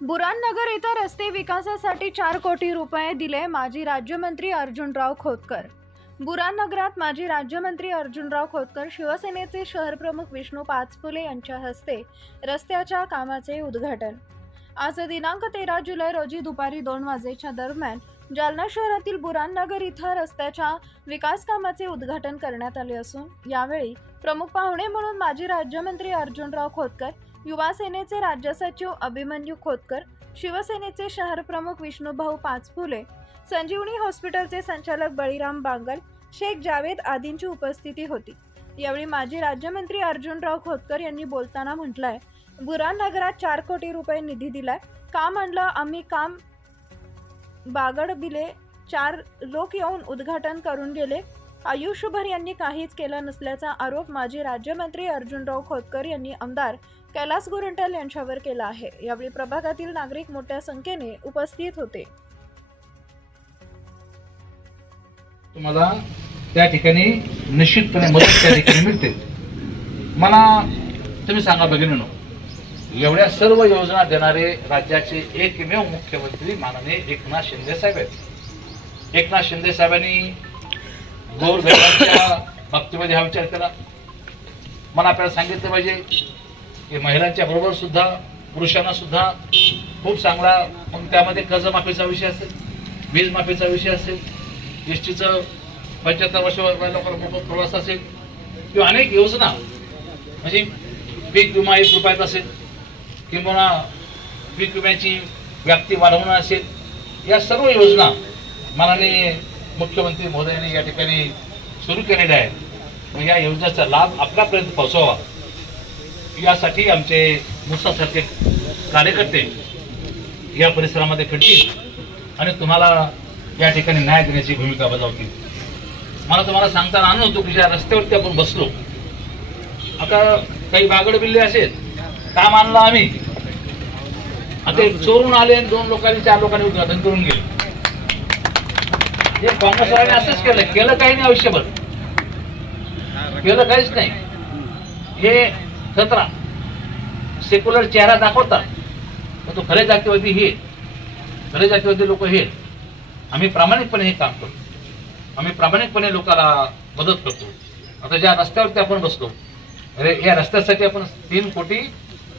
बुराननगर येथे रस्ते विकासासाठी 4 कोटी रुपये दिले माजी राज्यमंत्री अर्जुनराव खोतकर। बुराननगरात माजी राज्यमंत्री अर्जुनराव खोतकर शिवसेनेचे शहरप्रमुख विष्णू पाचपुले यांच्या हस्ते रस्त्याच्या कामाचे उद्घाटन। आज दिनांक 13 जुलै रोजी दुपारी 2 वाजेच्या दरम्यान जालना शहरातील बुराननगर इथं रस्त्याच्या विकास कामाचे उद्घाटन करण्यात आले असून यावेळी प्रमुख पाहुणे म्हणून माजी राज्यमंत्री अर्जुनराव खोतकर, युवा सेनेचे राज्य सचिव अभिमन्यू खोतकर, शिवसेनेचे शहरप्रमुख विष्णूभाऊ पाचपुले, संजीवनी हॉस्पिटलचे संचालक बळीराम बांगल, शेख जावेद आदींची उपस्थिती होती। यावेळी माजी राज्यमंत्री अर्जुनराव खोतकर यांनी बोलताना म्हटलंय, बुराननगरात 4 कोटी रुपये निधी दिलाय, काम आणलं आम्ही, काम बागड बिले 4 लोक येऊन उद्घाटन करून गेले, आयुष्यभर यांनी काहीच केलं नसल्याचा आरोप माजी राज्यमंत्री अर्जुनराव खोतकर यांनी आमदार कैलास गोरंट्याल यांच्यावर केला आहे। यावेळी प्रभागातील नागरिक मोठ्या संख्येने उपस्थित होते। तुम्हाला त्या ठिकाणी निश्चितपणे मदत त्या ठिकाणी मिळते। मला तुम्ही सांगा भगिनींनो, एवढ्या सर्व योजना देणारे राज्याचे एकमेव मुख्यमंत्री माननीय एकनाथ शिंदे साहेब आहेत। एकनाथ शिंदे साहेबांनी गोरगरिबांच्या बाबतीमध्ये हा विचार केला। मला आपल्याला सांगितलं पाहिजे की महिलांच्या बरोबर सुद्धा पुरुषांना सुद्धा खूप चांगला, मग त्यामध्ये कर्जमाफीचा विषय असेल, वीज माफीचा विषय असेल, एसटीचं 75 वर्ष लोकांना प्रवास असेल, किंवा अनेक योजना, म्हणजे पीक विमा 1 रुपयात असेल, किंवा पीक विम्याची व्याप्ती वाढवणं असेल, या सर्व योजना माननीय मुख्यमंत्री महोदयांनी या ठिकाणी सुरू केलेल्या आहेत। मग या योजनेचा लाभ आपल्यापर्यंत पोहोचवावा यासाठी आमचे मुसासारखे कार्यकर्ते या परिसरामध्ये फिरतील आणि तुम्हाला या ठिकाणी न्याय देण्याची भूमिका बजावतील। मला तुम्हाला सांगताना आनंद होतो की ज्या रस्त्यावरती आपण बसलो, आता काही बागड बिल्ले असेल, काम आणलं आम्ही, आता चोरून आले आणि 2 लोकांनी 4 लोकांनी उद्घाटन करून गेले। हे काँग्रेसवाल्यांनी असंच केलं काही नाही, आयुष्यभर केलं काहीच नाही। हे खतरा सेक्युलर चेहरा दाखवतात, पण तो खरे जातीवादी हे, खरे जातीवादी लोक हे। आम्ही प्रामाणिकपणे हे काम करतो, आम्ही प्रामाणिकपणे लोकांना मदत करतो। आता ज्या रस्त्यावरती आपण बसलो, अरे या रस्त्यासाठी आपण 3 कोटी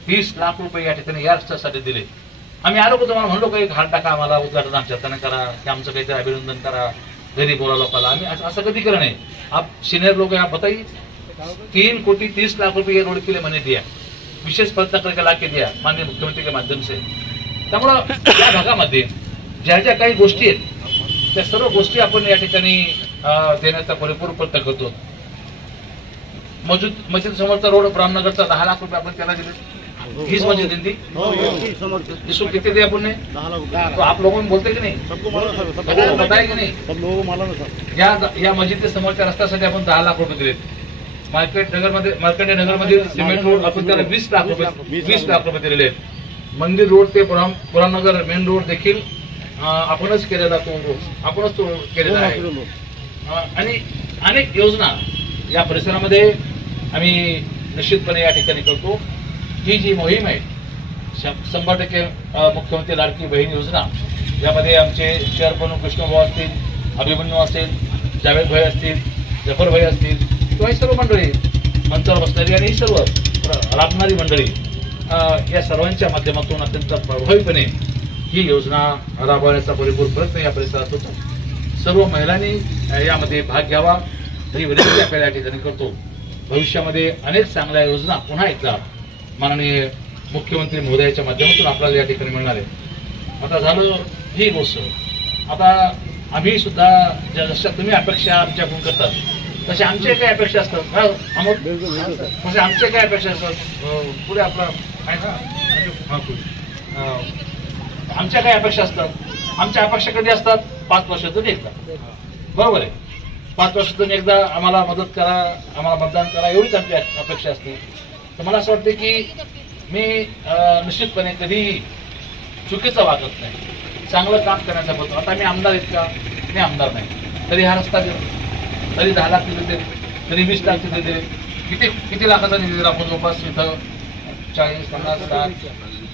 30 लाख रुपये या ठिकाणी या रस्त्यासाठी दिले। आम्ही आलो का तुम्हाला म्हणलो काही घाट टाका, आम्हाला उद्घाटन आमच्या हाताने करा, की आमचं काहीतरी अभिनंदन करा, घरी बोला लोकांना। आम्ही असं कधी केलं नाही। आप सिनियर लोग यहाँ बताइए, 3 कोटी 30 लाख रुपये ये रोड के लिए मैंने दिया, विशेष प्रयत्न करके ला के दिया माननीय मुख्यमंत्री के माध्यम से। त्यामुळे या भागामध्ये ज्या ज्या काही गोष्टी आहेत त्या सर्व गोष्टी आपण या ठिकाणी देण्याचा परिपूर्ण प्रयत्न करतो। मस्जिद समोरचा रोड बुराननगरचा 10 लाख रुपये आपण त्याला दिले। हीच मस्जिद हिंदी जिसको कितने दिए अपन ने, तो आप लोगों में बोलते कि नहीं, सबको बताए कि नहीं, सब लोगों को मालूम है। या मस्जिद के समोरच्या रस्त्यासाठी आपण 10 लाख रुपये दिले। मार्कंडे नगर मध्ये सिमेंट रोड आपण त्याला 20 लाख रुपये दिलेले आहेत। मंदिर रोड ते बुराननगर मेन रोड देखील आपणच केलेला, आपणच तो केलेला आहे। आणि अनेक योजना या परिसरामध्ये आम्ही निश्चितपणे या ठिकाणी करतो। ही जी मोहीम आहे 100% मुख्यमंत्री लाडकी बहीण योजना, यामध्ये आमचे शहरप्रमुख विष्णूभाऊ असतील, अभिमन्यू असेल, जावेद भाई असतील, जफर भाई असतील, किंवा ही सर्व मंडळी मंचावर बसणारी आणि ही सर्व राबणारी मंडळी, या सर्वांच्या माध्यमातून अत्यंत प्रभावीपणे ही योजना राबवण्याचा परिपूर्ण प्रयत्न या परिसरात होतो। सर्व महिलांनी यामध्ये भाग घ्यावा ही विनंती आपल्याला या ठिकाणी करतो। भविष्यामध्ये अनेक चांगल्या योजना पुन्हा एकदा माननीय मुख्यमंत्री महोदयाच्या माध्यमातून आपल्याला या ठिकाणी मिळणार आहे। आता झालं ही गोष्ट, आता आम्ही सुद्धा जशा तुम्ही अपेक्षा आमच्याकडून करतात तसे आमचे काय अपेक्षा असतात, म्हणजे आमचे काय अपेक्षा असतात पुढे आपला आहे ना, आमच्या काय अपेक्षा असतात, आमच्या अपेक्षा कधी असतात 5 वर्षातून एकदा, बरोबर आहे। 5 वर्षातून एकदा आम्हाला मदत करा, आम्हाला मतदान करा, एवढीच आमची अपेक्षा असते। तर मला असं वाटतं की मी निश्चितपणे कधीही चुकीचं वागत नाही, चांगलं काम करण्याचा बघतो। आता मी आमदार आहेत का, मी आमदार नाही, तरी हा रस्ता दिला, तरी 10 लाख दिले, तरी 20 लाख दिले, किती लाखाचा निधी दिला आपण जवळपास इथं 40-50 लाख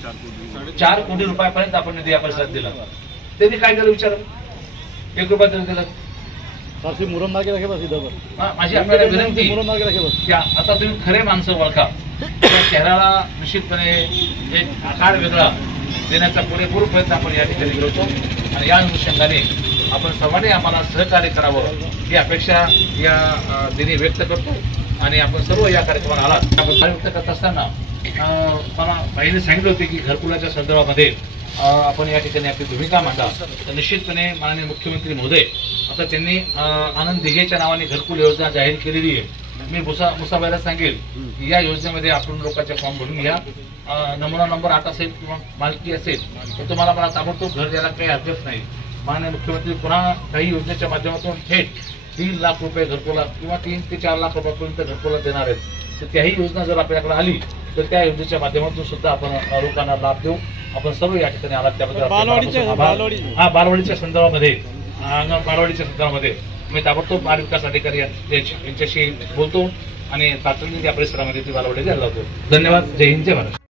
4 कोटी रुपयापर्यंत आपण निधी या परिसरात दिला. त्यांनी काय केलं विचार, 1 रुपया तरी दिला. माझी आपल्याला विनंती की आता तुम्ही खरे माणसं ओळखा. त्या शहराला निश्चितपणे एक आकार वेगळा देण्याचा पुरेपूर प्रयत्न आपण या ठिकाणी करतो आणि या अनुषंगाने आपण सर्वांनी आम्हाला सहकार्य करावं ही अपेक्षा या दिनी व्यक्त करतो. आणि आपण सर्व या कार्यक्रमाला आलात. आपण व्यक्त करत असताना मला बाईने सांगितलं होते की घरकुलाच्या संदर्भामध्ये आपण या ठिकाणी आपली भूमिका मांडा. तर निश्चितपणे माननीय मुख्यमंत्री महोदय आता त्यांनी आनंद दिघेच्या नावाने घरकुल योजना जाहीर केलेली आहे. मी मुसाबाईला सांगेल की या योजनेमध्ये आपण लोकांचे फॉर्म भरून घ्या. नमुना नंबर 8 असेल किंवा मालकी असेल तर तुम्हाला मला ताबडतोब घर द्यायला काही हरकत नाही. माननीय मुख्यमंत्री पुन्हा काही योजनेच्या माध्यमातून थेट 3 लाख रुपये घरकुला किंवा 3 ते 4 लाख रुपयापर्यंत घरकुला देणार आहेत. तर त्याही योजना जर आपल्याकडे आली तर त्या योजनेच्या माध्यमातून सुद्धा आपण लोकांना लाभ देऊ. आपण सर्व या ठिकाणी आलात त्याबद्दल बालवाडीच्या संदर्भामध्ये मी ताबडतोब बाल विकास अधिकारी यांच्याशी बोलतो आणि तातडीने या परिसरामध्ये ती बालवाडी द्यायला लावतो. धन्यवाद. जय हिंद, जय महाराष्ट्र.